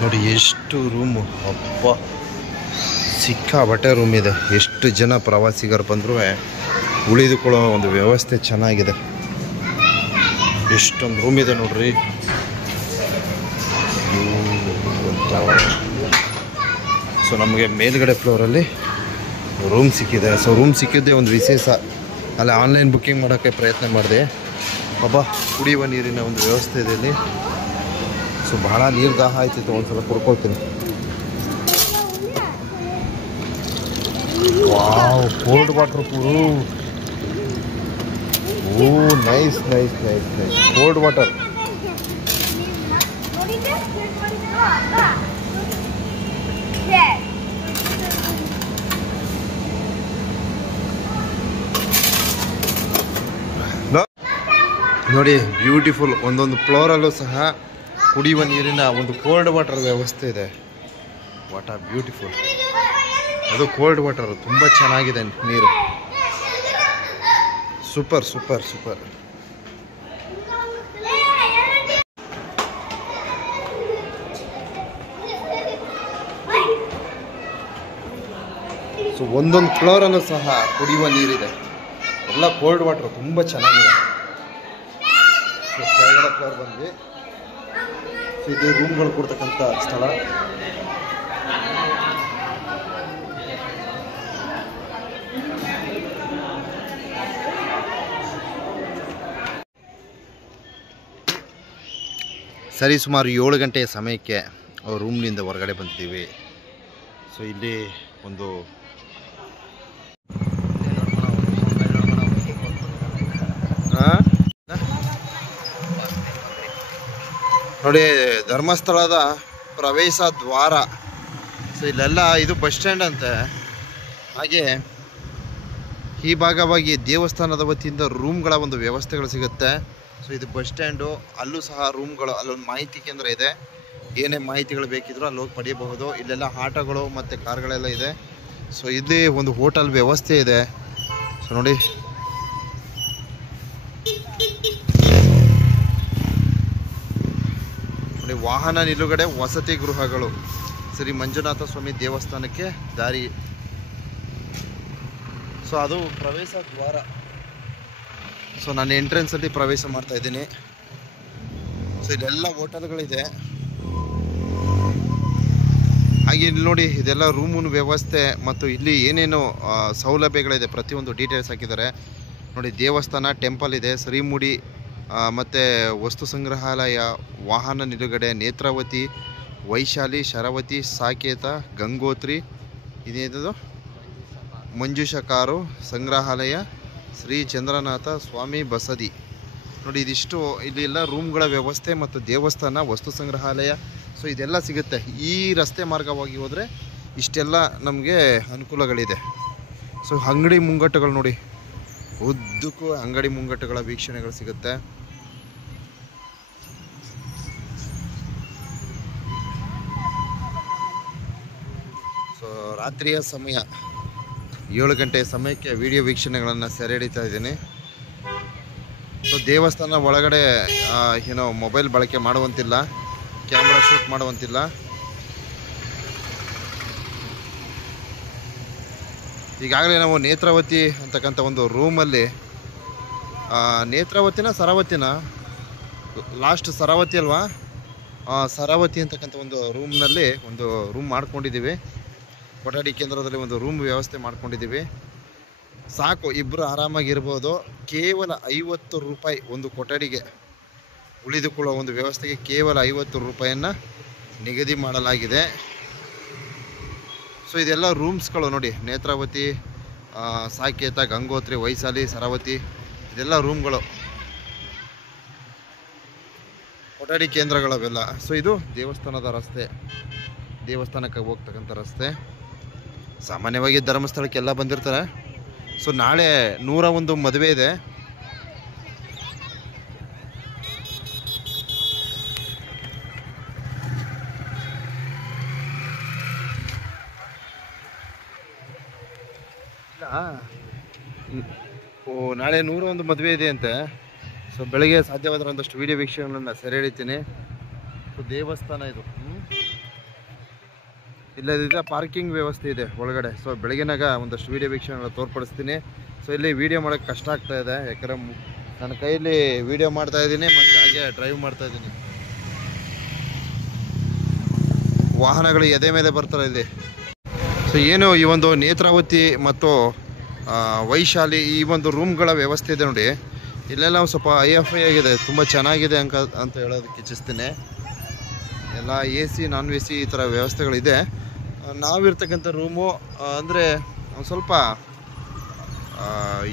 ನೋಡಿ ಎಷ್ಟು ರೂಮು, ಅಪ್ಪ ಸಿಕ್ಕಾಬಟ್ಟೆ ರೂಮ್ ಇದೆ. ಎಷ್ಟು ಜನ ಪ್ರವಾಸಿಗರು ಬಂದರೂ ಉಳಿದುಕೊಳ್ಳೋ ಒಂದು ವ್ಯವಸ್ಥೆ ಚೆನ್ನಾಗಿದೆ. ಎಷ್ಟೊಂದು ರೂಮ್ ಇದೆ ನೋಡ್ರಿ. ಸೊ ನಮಗೆ ಮೇಲ್ಗಡೆ ಫ್ಲೋರಲ್ಲಿ ರೂಮ್ ಸಿಕ್ಕಿದೆ. ಸೊ ರೂಮ್ ಸಿಕ್ಕಿದ್ದೇ ಒಂದು ವಿಶೇಷ. ಅಲ್ಲಿ ಆನ್ಲೈನ್ ಬುಕ್ಕಿಂಗ್ ಮಾಡೋಕ್ಕೆ ಪ್ರಯತ್ನ ಮಾಡಿದೆ. ಅಬ್ಬಾ, ಕುಡಿಯುವ ನೀರಿನ ಒಂದು ವ್ಯವಸ್ಥೆ ಇದೆ ಇಲ್ಲಿ. ಸೊ ಭಾಳ ನೀರು ದಾಹ ಆಯ್ತಿತ್ತು, ಒಂದ್ಸಲ ಕುಡ್ಕೊಳ್ತೀನಿ. ವಾವ್, ಕೋಲ್ಡ್ ವಾಟರ್ ಪೂರು. Oh nice nice nice nice, cold water. ನೋಡಿ ಬ್ಯೂಟಿಫುಲ್. ಒಂದೊಂದು ಫ್ಲೋರಲ್ಲೂ ಸಹ ಕುಡಿಯುವ ನೀರಿನ ಒಂದು ಕೋಲ್ಡ್ ವಾಟರ್ ವ್ಯವಸ್ಥೆ ಇದೆ. What are beautiful. ಅದು ಕೋಲ್ಡ್ ವಾಟರ್, ತುಂಬ ಚೆನ್ನಾಗಿದೆ ನೀರು. Super super super. ಸೊ ಒಂದೊಂದು ಫ್ಲೋರಲ್ಲೂ ಸಹ ಕುಡಿಯುವ ನೀರಿದೆ. ಎಲ್ಲ ಕೋಲ್ಡ್ ವಾಟರ್, ತುಂಬ ಚೆನ್ನಾಗಿದೆ. ಸೊ ಕೆಳಗಡೆ ಫ್ಲೋರ್ ಬಂದ್ವಿ. ಸೊ ಇದು ರೂಮ್ಗಳು ಕೊಡ್ತಕ್ಕಂಥ ಸ್ಥಳ. ಸರಿ ಸುಮಾರು 7 ಗಂಟೆಯ ಸಮಯಕ್ಕೆ ರೂಮ್ನಿಂದ ಹೊರಗಡೆ ಬಂದಿದ್ದೀವಿ. ಸೊ ಇಲ್ಲಿ ಒಂದು ನೋಡಿ ಧರ್ಮಸ್ಥಳದ ಪ್ರವೇಶ ದ್ವಾರ. ಸೊ ಇಲ್ಲೆಲ್ಲ ಇದು ಬಸ್ ಸ್ಟ್ಯಾಂಡ್ ಅಂತೆ. ಹಾಗೆ ಈ ಭಾಗವಾಗಿ ದೇವಸ್ಥಾನದ ವತಿಯಿಂದ ರೂಮ್ಗಳ ಒಂದು ವ್ಯವಸ್ಥೆಗಳು ಸಿಗುತ್ತೆ. ಸೊ ಇದು ಬಸ್ ಸ್ಟ್ಯಾಂಡು. ಅಲ್ಲೂ ಸಹ ರೂಮ್ಗಳು, ಅಲ್ಲೊಂದು ಮಾಹಿತಿ ಕೇಂದ್ರ ಇದೆ. ಏನೇ ಮಾಹಿತಿಗಳು ಬೇಕಿದ್ರೂ ಅಲ್ಲಿ ಹೋಗಿ ಪಡೆಯಬಹುದು. ಇಲ್ಲೆಲ್ಲ ಆಟೋಗಳು ಮತ್ತು ಕಾರ್ಗಳೆಲ್ಲ ಇದೆ. ಸೊ ಇಲ್ಲಿ ಒಂದು ಹೋಟೆಲ್ ವ್ಯವಸ್ಥೆ ಇದೆ. ಸೊ ನೋಡಿ, ವಾಹನ ನಿಲುಗಡೆ, ವಸತಿ ಗೃಹಗಳು, ಶ್ರೀ ಮಂಜುನಾಥ ಸ್ವಾಮಿ ದೇವಸ್ಥಾನಕ್ಕೆ ದಾರಿ. ಸೊ ಅದು ಪ್ರವೇಶ ದ್ವಾರ. ಸೊ ನಾನು ಎಂಟ್ರೆನ್ಸಲ್ಲಿ ಪ್ರವೇಶ ಮಾಡ್ತಾ ಇದ್ದೀನಿ. ಸೊ ಇಲ್ಲೆಲ್ಲ ಹೋಟೆಲ್ಗಳಿದೆ. ಹಾಗೆ ಇಲ್ಲಿ ನೋಡಿ, ಇದೆಲ್ಲ ರೂಮಿನ ವ್ಯವಸ್ಥೆ ಮತ್ತು ಇಲ್ಲಿ ಏನೇನು ಸೌಲಭ್ಯಗಳಿದೆ ಪ್ರತಿಯೊಂದು ಡೀಟೇಲ್ಸ್ ಹಾಕಿದ್ದಾರೆ ನೋಡಿ. ದೇವಸ್ಥಾನ, ಟೆಂಪಲ್ ಇದೆ, ಶ್ರೀಮುಡಿ ಮತ್ತು ವಸ್ತು ಸಂಗ್ರಹಾಲಯ, ವಾಹನ ನಿಲುಗಡೆ, ನೇತ್ರಾವತಿ, ವೈಶಾಲಿ, ಶರಾವತಿ, ಸಾಕೇತ, ಗಂಗೋತ್ರಿ, ಇದೇನದು ಮಂಜುಷ ಕಾರು ಸಂಗ್ರಹಾಲಯ, ಶ್ರೀ ಚಂದ್ರನಾಥ ಸ್ವಾಮಿ ಬಸದಿ. ನೋಡಿ ಇದಿಷ್ಟು ಇಲ್ಲಿ ಎಲ್ಲ ರೂಮ್ಗಳ ವ್ಯವಸ್ಥೆ ಮತ್ತು ದೇವಸ್ಥಾನ, ವಸ್ತು ಸಂಗ್ರಹಾಲಯ. ಸೊ ಇದೆಲ್ಲ ಸಿಗುತ್ತೆ. ಈ ರಸ್ತೆ ಮಾರ್ಗವಾಗಿ ಹೋದರೆ ಇಷ್ಟೆಲ್ಲ ನಮಗೆ ಅನುಕೂಲಗಳಿದೆ. ಸೊ ಅಂಗಡಿ ಮುಂಗಟ್ಟುಗಳು ನೋಡಿ, ಉದ್ದಕ್ಕೂ ಅಂಗಡಿ ಮುಂಗಟ್ಟುಗಳ ವೀಕ್ಷಣೆಗಳು ಸಿಗುತ್ತೆ. ಸೊ ರಾತ್ರಿಯ ಸಮಯ 7 ಗಂಟೆಯ ಸಮಯಕ್ಕೆ ವಿಡಿಯೋ ವೀಕ್ಷಣೆಗಳನ್ನು ಸೆರೆ ಹಿಡಿತಾ ಇದ್ದೀನಿ. ಸೊ ದೇವಸ್ಥಾನ ಒಳಗಡೆ ಏನೋ ಮೊಬೈಲ್ ಬಳಕೆ ಮಾಡುವಂತಿಲ್ಲ, ಕ್ಯಾಮ್ರಾ ಶೂಟ್ ಮಾಡುವಂತಿಲ್ಲ. ಈಗಾಗಲೇ ನಾವು ನೇತ್ರಾವತಿ ಅಂತಕ್ಕಂಥ ಒಂದು ರೂಮಲ್ಲಿ, ನೇತ್ರಾವತಿನ ಸರಾವತಿನ ಲಾಸ್ಟ್ ಸರಾವತಿ ಅಲ್ವಾ, ಸರಾವತಿ ಅಂತಕ್ಕಂಥ ಒಂದು ರೂಮ್ನಲ್ಲಿ ಒಂದು ರೂಮ್ ಮಾಡ್ಕೊಂಡಿದ್ದೀವಿ. ಕೊಠಡಿ ಕೇಂದ್ರದಲ್ಲಿ ಒಂದು ರೂಮ್ ವ್ಯವಸ್ಥೆ ಮಾಡ್ಕೊಂಡಿದ್ದೀವಿ. ಸಾಕು, ಇಬ್ಬರು ಆರಾಮಾಗಿರ್ಬೋದು. ಕೇವಲ 50 ರೂಪಾಯಿ ಒಂದು ಕೊಠಡಿಗೆ ಉಳಿದುಕೊಳ್ಳುವ ಒಂದು ವ್ಯವಸ್ಥೆಗೆ ಕೇವಲ 50 ರೂಪಾಯಿಯನ್ನು ನಿಗದಿ ಮಾಡಲಾಗಿದೆ. ಸೊ ಇದೆಲ್ಲ ರೂಮ್ಸ್ಗಳು ನೋಡಿ. ನೇತ್ರಾವತಿ, ಸಾಕೇತ, ಗಂಗೋತ್ರಿ, ವೈಶಾಲಿ, ಶರಾವತಿ, ಇದೆಲ್ಲ ರೂಮ್ಗಳು, ಕೊಠಡಿ ಕೇಂದ್ರಗಳವೆಲ್ಲ. ಸೊ ಇದು ದೇವಸ್ಥಾನದ ರಸ್ತೆ, ದೇವಸ್ಥಾನಕ್ಕೆ ಹೋಗ್ತಕ್ಕಂಥ ರಸ್ತೆ. ಸಾಮಾನ್ಯವಾಗಿ ಧರ್ಮಸ್ಥಳಕ್ಕೆಲ್ಲ ಬಂದಿರ್ತಾರೆ. ಸೊ ನಾಳೆ 101 ಮದುವೆ ಇದೆ. ನಾಳೆ 101 ಮದುವೆ ಇದೆ ಅಂತೆ. ಸೊ ಬೆಳಗ್ಗೆ ಸಾಧ್ಯವಾದರೆ ಒಂದಷ್ಟು ವೀಡಿಯೋ ವೀಕ್ಷಣೆಗಳನ್ನು ಸೆರೆ ಹಿಡಿತೀನಿ. ಸೊ ದೇವಸ್ಥಾನ ಇದು. ಇಲ್ಲದಿದ್ದರೆ ಪಾರ್ಕಿಂಗ್ ವ್ಯವಸ್ಥೆ ಇದೆ ಒಳಗಡೆ. ಸೊ ಬೆಳಗಿನಾಗ ಒಂದಷ್ಟು ವೀಡಿಯೋ ವೀಕ್ಷಣೆಗಳು ತೋರ್ಪಡಿಸ್ತೀನಿ. ಸೊ ಇಲ್ಲಿ ವೀಡಿಯೋ ಮಾಡೋಕ್ಕೆ ಕಷ್ಟ ಆಗ್ತಾ ಇದೆ, ಯಾಕಂದರೆ ನನ್ನ ಕೈಯಲ್ಲಿ ವೀಡಿಯೋ ಮಾಡ್ತಾ ಇದ್ದೀನಿ ಮತ್ತು ಹಾಗೆ ಡ್ರೈವ್ ಮಾಡ್ತಾ ಇದ್ದೀನಿ. ವಾಹನಗಳು ಎದೆ ಮೇಲೆ ಬರ್ತಾರೆ ಇಲ್ಲಿ. ಸೊ ಏನು ಈ ಒಂದು ನೇತ್ರಾವತಿ ಮತ್ತು ವೈಶಾಲಿ ಈ ಒಂದು ರೂಮ್ಗಳ ವ್ಯವಸ್ಥೆ ಇದೆ ನೋಡಿ. ಇಲ್ಲೆಲ್ಲ ಒಂದು ಸ್ವಲ್ಪ IFI ಆಗಿದೆ, ತುಂಬ ಚೆನ್ನಾಗಿದೆ ಅಂತ ಹೇಳೋದಕ್ಕೆ ಇಚ್ಛಿಸ್ತೀನಿ. ಎಲ್ಲ AC ನಾನ್ AC ಈ ಥರ ವ್ಯವಸ್ಥೆಗಳಿದೆ. ನಾವಿರ್ತಕ್ಕಂಥ ರೂಮು ಅಂದರೆ ಒಂದು ಸ್ವಲ್ಪ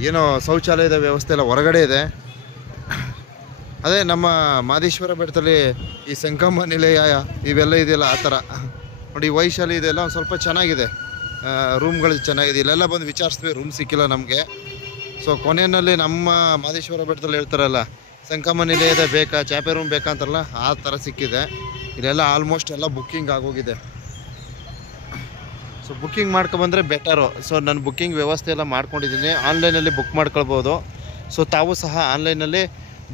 ಏನೋ ಶೌಚಾಲಯದ ವ್ಯವಸ್ಥೆ ಎಲ್ಲ ಹೊರಗಡೆ ಇದೆ. ಅದೇ ನಮ್ಮ ಮಾದೇಶ್ವರ ಬೆಟ್ಟದಲ್ಲಿ ಈ ಸಂಗಮ ನಿಲಯ ಇವೆಲ್ಲ ಇದೆಯಲ್ಲ ಆ ಥರ ನೋಡಿ. ವೈಶಾಲಿ ಇದೆಲ್ಲ ಒಂದು ಸ್ವಲ್ಪ ಚೆನ್ನಾಗಿದೆ, ರೂಮ್ಗಳು ಚೆನ್ನಾಗಿದೆ. ಇಲ್ಲೆಲ್ಲ ಬಂದು ವಿಚಾರಿಸ್ತೀವಿ, ರೂಮ್ ಸಿಕ್ಕಿಲ್ಲ ನಮಗೆ. ಸೊ ಕೊನೆಯಲ್ಲಿ ನಮ್ಮ ಮಾದೇಶ್ವರ ಬೆಟ್ಟದಲ್ಲಿ ಹೇಳ್ತಾರಲ್ಲ, ಸಂಗಮ ನಿಲಯದ ಬೇಕಾ, ಚಾಪೆ ರೂಮ್ ಬೇಕಾ ಅಂತಾರಲ್ಲ, ಆ ಥರ ಸಿಕ್ಕಿದೆ. ಇಲ್ಲೆಲ್ಲ ಆಲ್ಮೋಸ್ಟ್ ಎಲ್ಲ ಬುಕ್ಕಿಂಗ್ ಆಗೋಗಿದೆ. ಸೊ ಬುಕ್ಕಿಂಗ್ ಮಾಡ್ಕೊಬಂದರೆ ಬೆಟರು. ಸೊ ನಾನು ಬುಕ್ಕಿಂಗ್ ವ್ಯವಸ್ಥೆ ಎಲ್ಲ ಮಾಡ್ಕೊಂಡಿದ್ದೀನಿ, ಆನ್ಲೈನಲ್ಲಿ ಬುಕ್ ಮಾಡ್ಕೊಳ್ಬೋದು. ಸೊ ತಾವು ಸಹ ಆನ್ಲೈನಲ್ಲಿ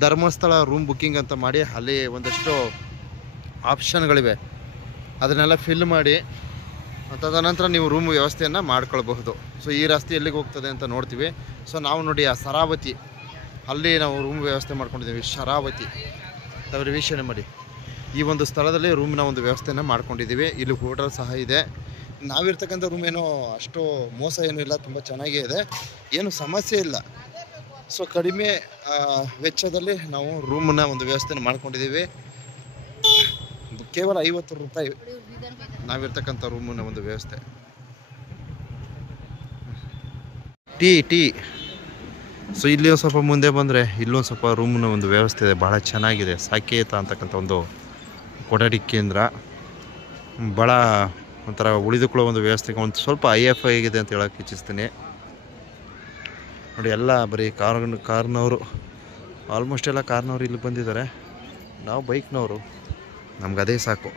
ಧರ್ಮಸ್ಥಳ ರೂಮ್ ಬುಕ್ಕಿಂಗ್ ಅಂತ ಮಾಡಿ ಅಲ್ಲಿ ಒಂದಷ್ಟು ಆಪ್ಷನ್ಗಳಿವೆ, ಅದನ್ನೆಲ್ಲ ಫಿಲ್ ಮಾಡಿ ತದನಂತರ ನೀವು ರೂಮ್ ವ್ಯವಸ್ಥೆಯನ್ನು ಮಾಡ್ಕೊಳ್ಬಹುದು. ಸೊ ಈ ರಸ್ತೆ ಎಲ್ಲಿಗೆ ಹೋಗ್ತದೆ ಅಂತ ನೋಡ್ತೀವಿ. ಸೊ ನಾವು ನೋಡಿ ಆ ಶರಾವತಿ, ಅಲ್ಲಿ ನಾವು ರೂಮ್ ವ್ಯವಸ್ಥೆ ಮಾಡ್ಕೊಂಡಿದ್ದೀವಿ. ಶರಾವತಿ ತಾವು ವೀಕ್ಷಣೆ ಮಾಡಿ. ಈ ಒಂದು ಸ್ಥಳದಲ್ಲಿ ರೂಮಿನ ಒಂದು ವ್ಯವಸ್ಥೆಯನ್ನು ಮಾಡ್ಕೊಂಡಿದ್ದೀವಿ. ಇಲ್ಲಿ ಹೋಟೆಲ್ ಸಹ ಇದೆ. ನಾವಿರ್ತಕ್ಕಂಥ ರೂಮ್ ಏನೋ ಅಷ್ಟು ಮೋಸ ಏನೂ ಇಲ್ಲ, ತುಂಬ ಚೆನ್ನಾಗೇ ಇದೆ, ಏನು ಸಮಸ್ಯೆ ಇಲ್ಲ. ಸೊ ಕಡಿಮೆ ವೆಚ್ಚದಲ್ಲಿ ನಾವು ರೂಮನ್ನ ಒಂದು ವ್ಯವಸ್ಥೆಯನ್ನು ಮಾಡ್ಕೊಂಡಿದ್ದೀವಿ. ಕೇವಲ 50 ರೂಪಾಯಿ ನಾವಿರ್ತಕ್ಕಂಥ ರೂಮಿನ ಒಂದು ವ್ಯವಸ್ಥೆ. ಟೀ ಸೊ ಇಲ್ಲಿ ಒಂದು ಸ್ವಲ್ಪ ಮುಂದೆ ಬಂದರೆ ಇಲ್ಲೊಂದು ಸ್ವಲ್ಪ ರೂಮಿನ ಒಂದು ವ್ಯವಸ್ಥೆ ಇದೆ, ಭಾಳ ಚೆನ್ನಾಗಿದೆ. ಸಾಕೇತ ಅಂತಕ್ಕಂಥ ಒಂದು ಕೊಠಡಿ ಕೇಂದ್ರ, ಭಾಳ ಒಂಥರ ಉಳಿದುಕೊಳ್ಳೋ ಒಂದು ವ್ಯವಸ್ಥೆಗೆ ಒಂದು ಸ್ವಲ್ಪ IFI ಆಗಿದೆ ಅಂತ ಹೇಳೋಕ್ಕೆ ಇಚ್ಛಿಸ್ತೀನಿ ನೋಡಿ. ಎಲ್ಲ ಬರೀ ಕಾರ್ನವರು, ಆಲ್ಮೋಸ್ಟ್ ಎಲ್ಲ ಕಾರ್ನವರು ಇಲ್ಲಿ ಬಂದಿದ್ದಾರೆ. ನಾವು ಬೈಕ್ನವರು, ನಮ್ಗೆ ಅದೇ ಸಾಕು.